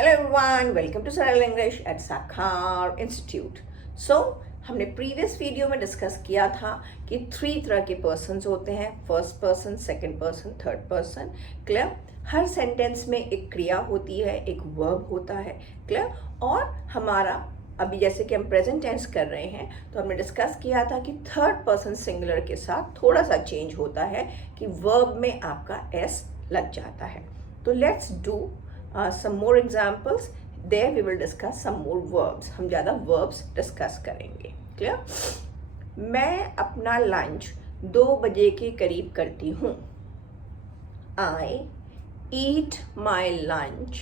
Hello everyone, welcome to सरल English at साखार institute. सो हमने previous video में डिस्कस किया था कि 3 तरह के पर्सन्स होते हैं, first person, second person, third person. Clear? हर सेंटेंस में एक क्रिया होती है, एक वर्ब होता है। क्लियर? और हमारा अभी जैसे कि हम प्रेजेंट टेंस कर रहे हैं तो हमने डिस्कस किया था कि थर्ड पर्सन सिंगुलर के साथ थोड़ा सा चेंज होता है कि वर्ब में आपका एस लग जाता है। तो let's do some more examples. There we will discuss some more verbs. हम ज़्यादा verbs discuss करेंगे। क्लियर? मैं अपना लंच 2 बजे के करीब करती हूँ। I eat my lunch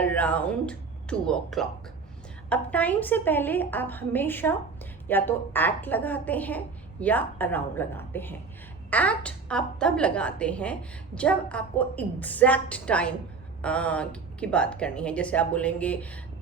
around 2 o'clock. अब टाइम से पहले आप हमेशा या तो at लगाते हैं या around लगाते हैं। at आप तब लगाते हैं जब आपको एग्जैक्ट टाइम की बात करनी है। जैसे आप बोलेंगे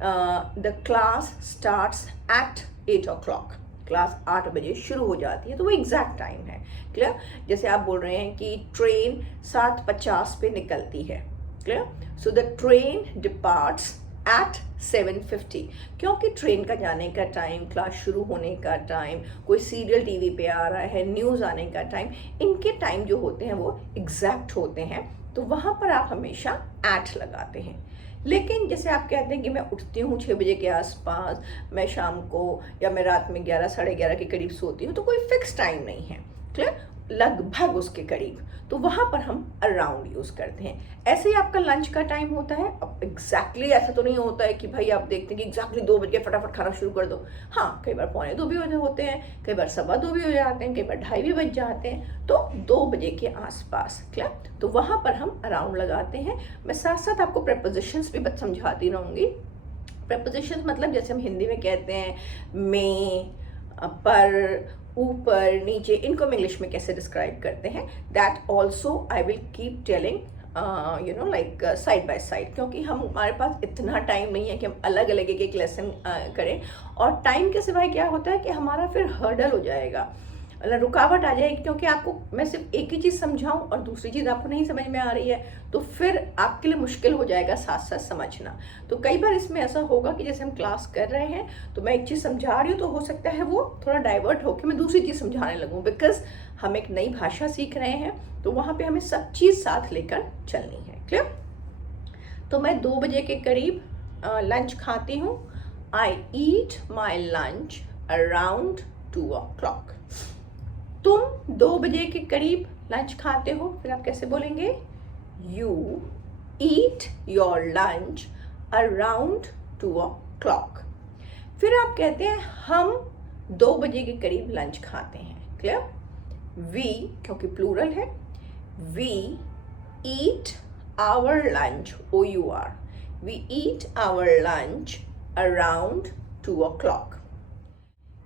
the class starts at 8 o'clock, class 8 बजे शुरू हो जाती है, तो वो एग्जैक्ट टाइम है। क्लियर? जैसे आप बोल रहे हैं कि ट्रेन 7:50 पे निकलती है। Clear? So the train departs at 7:50, क्योंकि ट्रेन का जाने का टाइम, क्लास शुरू होने का टाइम, कोई सीरियल टीवी पे आ रहा है, न्यूज़ आने का टाइम, इनके टाइम जो होते हैं वो एग्जैक्ट होते हैं, तो वहाँ पर आप हमेशा एट लगाते हैं। लेकिन जैसे आप कहते हैं कि मैं उठती हूँ 6 बजे के आसपास, मैं शाम को या मैं रात में 11 साढ़े 11 के करीब सोती हूँ, तो कोई फिक्स टाइम नहीं है। क्लियर? लगभग उसके करीब, तो वहाँ पर हम अराउंड यूज़ करते हैं। ऐसे ही आपका लंच का टाइम होता है। अब एग्जैक्टली ऐसा तो नहीं होता है कि भाई आप देखते हैं कि एग्जैक्टली 2 बजे फटाफट खाना शुरू कर दो। हाँ, कई बार 1:45 भी होते हैं, कई बार 2:15 भी हो जाते हैं, कई बार 2:30 भी बज जाते हैं, तो 2 बजे के आसपास। क्लियर? तो वहाँ पर हम अराउंड लगाते हैं। मैं साथ साथ आपको प्रेपोजिशंस भी समझाती रहूँगी। प्रेपोजिशंस मतलब जैसे हम हिंदी में कहते हैं में, पर, ऊपर, नीचे, इनको हम इंग्लिश में कैसे डिस्क्राइब करते हैं, that also I will keep telling like side by side, क्योंकि हमारे पास इतना टाइम नहीं है कि हम अलग अलग एक लेसन करें। और टाइम के सिवाय क्या होता है कि हमारा फिर हर्डल हो जाएगा, मतलब रुकावट आ जाएगी, क्योंकि आपको मैं सिर्फ एक ही चीज़ समझाऊं और दूसरी चीज़ आपको नहीं समझ में आ रही है, तो फिर आपके लिए मुश्किल हो जाएगा साथ साथ समझना। तो कई बार इसमें ऐसा होगा कि जैसे हम क्लास कर रहे हैं तो मैं एक चीज़ समझा रही हूँ, तो हो सकता है वो थोड़ा डाइवर्ट होकर मैं दूसरी चीज़ समझाने लगूँ, बिकॉज हम एक नई भाषा सीख रहे हैं, तो वहाँ पर हमें सब चीज़ साथ लेकर चलनी है। क्लियर? तो मैं 2 बजे के करीब लंच खाती हूँ। आई ईट माई लंच अराउंड 2 o'clock. तुम 2 बजे के करीब लंच खाते हो, फिर आप कैसे बोलेंगे? You eat your lunch around 2 o'clock. फिर आप कहते हैं हम 2 बजे के करीब लंच खाते हैं। क्लियर? वी, क्योंकि प्लूरल है, we eat our lunch, OUR, we eat our lunch around 2 o'clock.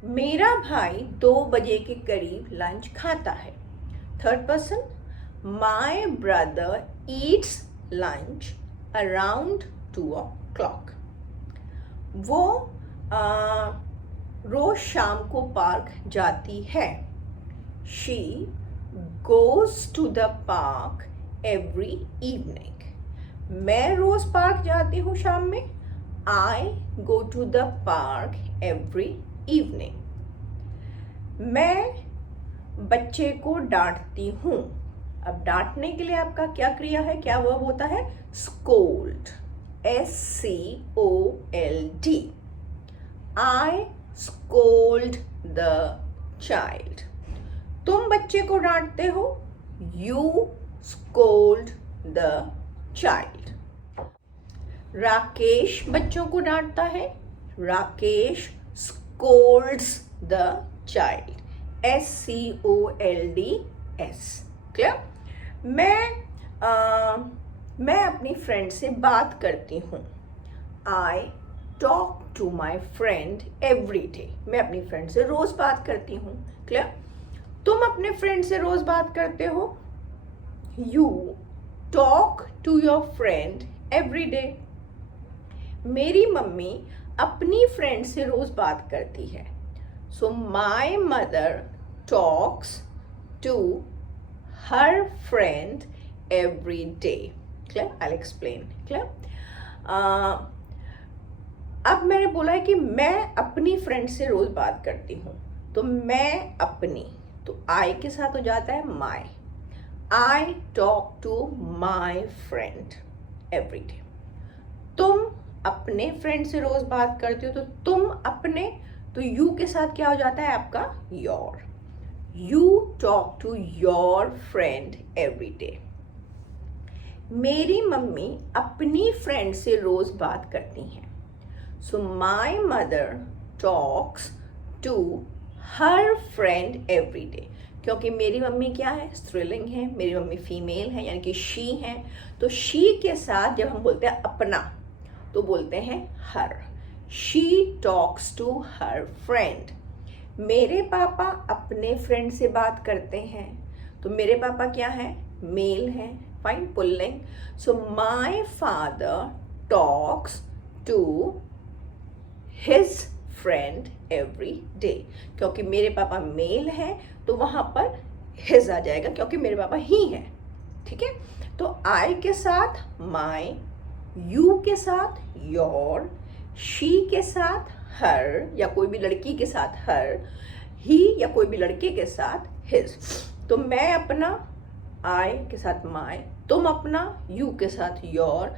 मेरा भाई 2 बजे के करीब लंच खाता है। Third person, my brother eats lunch around 2 o'clock. वो रोज शाम को पार्क जाती है। She goes to the park every evening. मैं रोज पार्क जाती हूँ शाम में। I go to the park every evening. मैं बच्चे को डांटती हूँ। अब डांटने के लिए आपका क्या क्रिया है, क्या वर्ब होता है? Scold, SCOLD. I scold the child. तुम बच्चे को डांटते हो। You scold the child. Rakesh बच्चों को डांटता है। Rakesh scolds the child, SCOLDS. Clear? मैं अपनी फ्रेंड से बात करती हूँ। I talk to my friend every day. मैं अपनी फ्रेंड से रोज बात करती हूँ। क्लियर? तुम अपने फ्रेंड से रोज बात करते हो। You talk to your friend every day. मेरी मम्मी अपनी फ्रेंड से रोज बात करती है। So my mother talks to her friend every day. Clear? I'll explain. Clear? अब मैंने बोला है कि मैं अपनी फ्रेंड से रोज बात करती हूँ, तो मैं अपनी, तो आई के साथ हो जाता है my. I talk to my friend every day. तुम अपने फ्रेंड से रोज बात करते हो, तो तुम अपने, तो यू के साथ क्या हो जाता है आपका your. You talk to your friend every day. मेरी मम्मी अपनी फ्रेंड से रोज बात करती हैं, so my mother talks to her friend every day. क्योंकि मेरी मम्मी क्या है, स्त्रीलिंग है, मेरी मम्मी फीमेल है यानी कि शी है, तो शी के साथ जब हम बोलते हैं अपना तो बोलते हैं her. She talks to her friend. मेरे पापा अपने फ्रेंड से बात करते हैं, तो मेरे पापा क्या है, मेल है, फाइन, पुल्लिंग। So my father talks to his friend every day. क्योंकि मेरे पापा मेल है तो वहां पर हिज आ जाएगा क्योंकि मेरे पापा ही है। ठीक है, तो आई के साथ माई, यू के साथ योर, शी के साथ हर या कोई भी लड़की के साथ हर, ही या कोई भी लड़के के साथ हिज। तो मैं अपना आई के साथ माई, तुम अपना यू के साथ योर,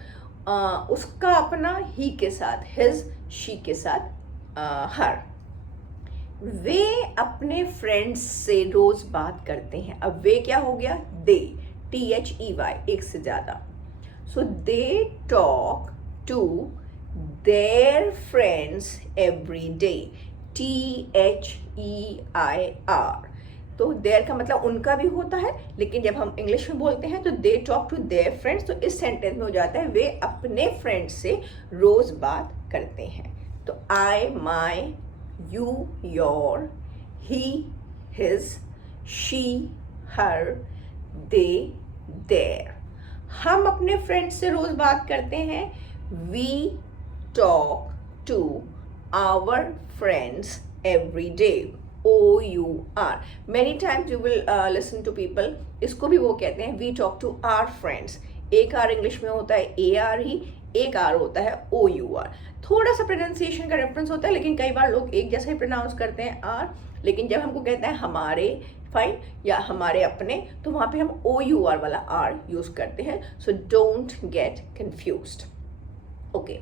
उसका अपना ही के साथ हिज, शी के साथ हर। वे अपने फ्रेंड्स से रोज बात करते हैं। अब वे क्या हो गया, दे, THEY, एक से ज्यादा। So they talk to their friends every day, THEIR। तो देयर का मतलब उनका भी होता है, लेकिन जब हम इंग्लिश में बोलते हैं तो they talk to their friends, तो इस सेंटेंस में हो जाता है वे अपने फ्रेंड्स से रोज बात करते हैं। तो I my, you your, he his, she her, they their. हम अपने फ्रेंड्स से रोज बात करते हैं, we talk to our friends every day, OUR। many times you will listen to people, इसको भी वो कहते हैं we talk to our friends। एक आर इंग्लिश में होता है AR ही, एक आर होता है OUR। थोड़ा सा प्रोनाउंसिएशन का रेफरेंस होता है, लेकिन कई बार लोग एक जैसा ही प्रोनाउंस करते हैं आर, लेकिन जब हमको कहते हैं हमारे, फाइन, या हमारे अपने, तो वहाँ पे हम OUR वाला आर यूज करते हैं। So don't get confused. Okay,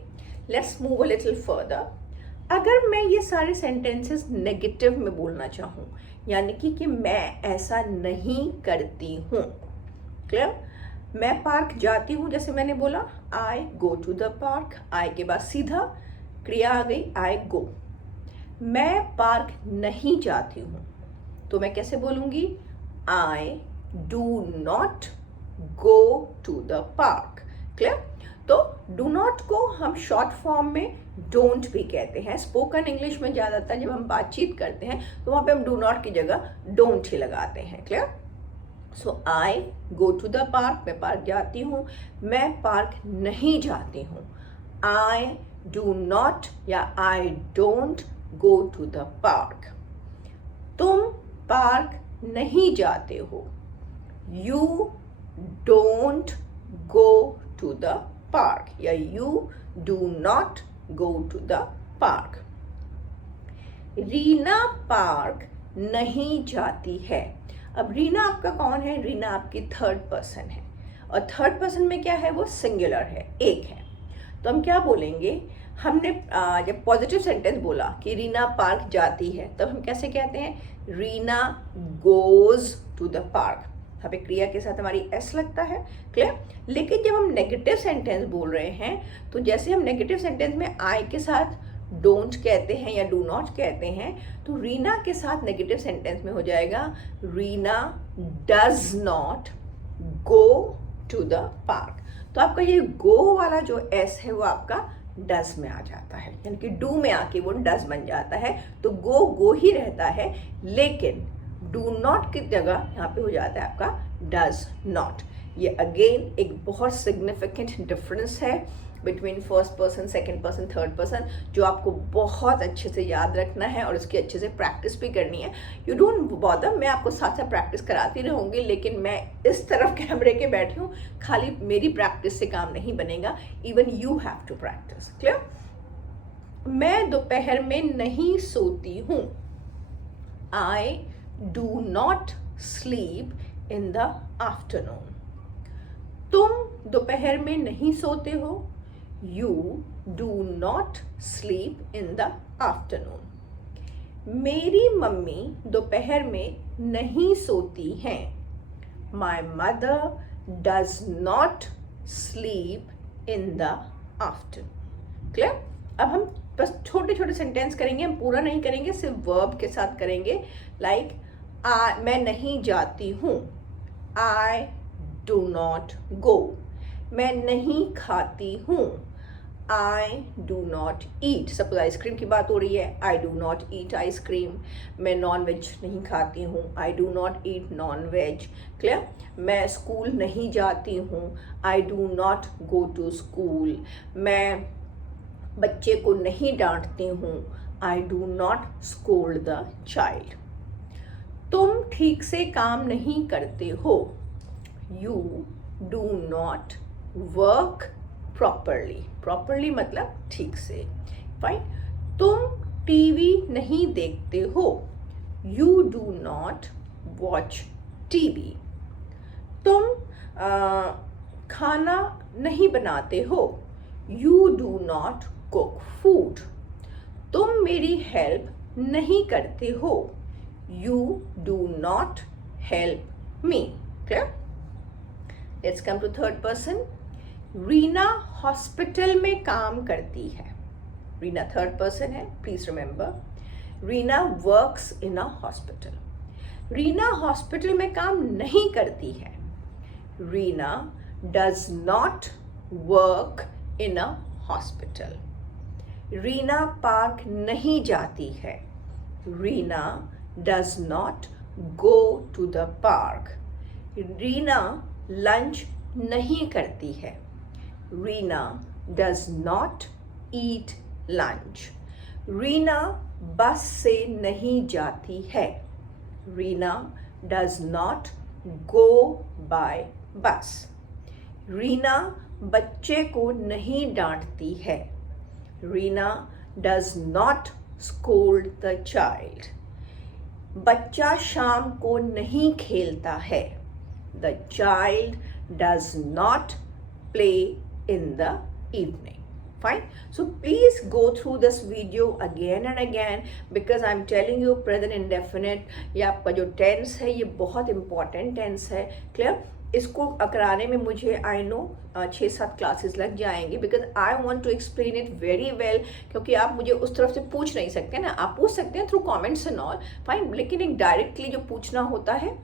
let's move a little further. अगर मैं ये सारे सेंटेंसेस नेगेटिव में बोलना चाहूँ, यानी कि मैं ऐसा नहीं करती हूँ, क्लियर। मैं पार्क जाती हूँ, जैसे मैंने बोला आई गो टू द पार्क, आई के बाद सीधा क्रिया आ गई आई गो। मैं पार्क नहीं जाती हूँ, तो मैं कैसे बोलूँगी, I do not go to the park, clear. तो डू नॉट को हम शॉर्ट फॉर्म में डोंट भी कहते हैं। स्पोकन इंग्लिश में ज़्यादातर जब हम बातचीत करते हैं तो वहाँ पे हम डू नॉट की जगह डोंट ही लगाते हैं, clear. So I go to the park, मैं पार्क जाती हूँ। मैं पार्क नहीं जाती हूँ, आई डू नॉट या I don't go to the park. तुम पार्क नहीं जाते हो, you don't go to the park या you do not go to the park. Reena park नहीं जाती है। अब रीना आपका कौन है, रीना आपकी थर्ड पर्सन है, और थर्ड पर्सन में क्या है, वो सिंगुलर है, एक है। तो हम क्या बोलेंगे, हमने जब पॉजिटिव सेंटेंस बोला कि रीना पार्क जाती है, तब हम कैसे कहते हैं, Reena goes to the park. यहाँ पे क्रिया के साथ हमारी एस लगता है, क्लियर। लेकिन जब हम नेगेटिव सेंटेंस बोल रहे हैं, तो जैसे हम नेगेटिव सेंटेंस में आई के साथ डोंट कहते हैं या डू नॉट कहते हैं, तो रीना के साथ नेगेटिव सेंटेंस में हो जाएगा Reena does not go to the park. तो आपका ये गो वाला जो एस है वो आपका डज में आ जाता है, यानी कि डू में आके वो डज बन जाता है। तो गो गो ही रहता है, लेकिन डू नॉट की जगह यहाँ पे हो जाता है आपका डज नॉट। ये अगेन एक बहुत सिग्निफिकेंट डिफरेंस है between first person, second person, third person, जो आपको बहुत अच्छे से याद रखना है और उसकी अच्छे से प्रैक्टिस भी करनी है। यू डोंट बॉदर, मैं आपको साथ साथ प्रैक्टिस कराती रहूँगी, लेकिन मैं इस तरफ कैमरे के बैठी हूँ, खाली मेरी प्रैक्टिस से काम नहीं बनेगा, even you have to practise, clear. मैं दोपहर में नहीं सोती हूँ। I do not sleep in the afternoon. तुम दोपहर में नहीं सोते हो। You do not sleep in the afternoon. मेरी मम्मी दोपहर में नहीं सोती हैं। My mother does not sleep in the afternoon. Clear? अब हम बस छोटे छोटे सेंटेंस करेंगे, हम पूरा नहीं करेंगे, सिर्फ वर्ब के साथ करेंगे। लाइक मैं नहीं जाती हूँ। I do not go. मैं नहीं खाती हूँ। I do not eat. Suppose ice cream की बात हो रही है, I do not eat ice cream. मैं नॉन वेज नहीं खाती हूँ, I do not eat non veg. Clear? मैं स्कूल नहीं जाती हूँ, I do not go to school. मैं बच्चे को नहीं डांटती हूँ, I do not scold the child. तुम ठीक से काम नहीं करते हो। You do not work properly. Properly मतलब ठीक से। फाइन। तुम टीवी नहीं देखते हो। You do not watch TV. तुम खाना नहीं बनाते हो। You do not cook food. तुम मेरी हेल्प नहीं करते हो। You do not help me. Clear? Let's come to third person. Reena hospital में काम करती है। रीना थर्ड पर्सन है, please remember. Reena works in a hospital. Reena hospital में काम नहीं करती है। Reena does not work in a hospital. Reena park नहीं जाती है। Reena does not go to the park. Reena lunch नहीं करती है। Reena does not eat lunch. Reena बस से नहीं जाती है। Reena does not go by bus. Reena बच्चे को नहीं डांटती है। Reena does not scold the child. बच्चा शाम को नहीं खेलता है। The child does not play in the evening. Fine. So please go through this video again and again because I'm telling you present indefinite ये आपका जो tense है ये बहुत important tense है। Clear? इसको कराने में मुझे I know 6-7 क्लासेस लग जाएंगी because I want to explain it very well. क्योंकि आप मुझे उस तरफ से पूछ नहीं सकते ना, आप पूछ सकते हैं through comments and all fine, लेकिन एक डायरेक्टली जो पूछना होता है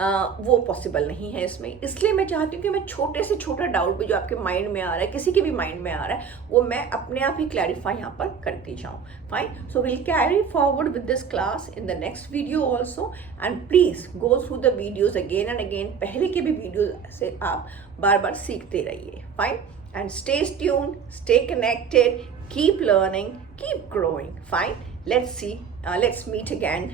वो पॉसिबल नहीं है इसमें। इसलिए मैं चाहती हूँ कि मैं छोटे से छोटा डाउट भी जो आपके माइंड में आ रहा है, किसी के भी माइंड में आ रहा है, वो मैं अपने आप ही क्लैरिफाई यहाँ पर करती जाऊँ। Fine. So will carry forward with this class in the next video also and please go through the videos again and again. पहले के भी वीडियो से आप बार बार सीखते रहिए। Fine. And stay tuned, stay connected, keep learning, keep growing. Fine. Let's meet again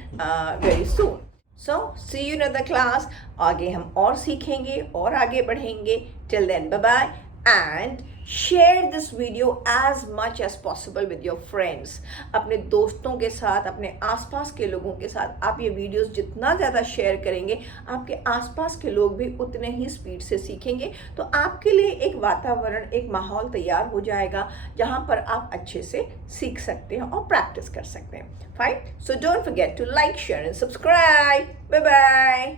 very soon. So see you in another class. आगे हम और सीखेंगे और आगे बढ़ेंगे. Till then, bye bye and share this video as much as possible with your friends. अपने दोस्तों के साथ, अपने आसपास के लोगों के साथ आप ये वीडियोस जितना ज़्यादा शेयर करेंगे, आपके आसपास के लोग भी उतने ही स्पीड से सीखेंगे। तो आपके लिए एक वातावरण, एक माहौल तैयार हो जाएगा जहाँ पर आप अच्छे से सीख सकते हैं और प्रैक्टिस कर सकते हैं। Fine. So don't forget to like, share and subscribe. Bye bye.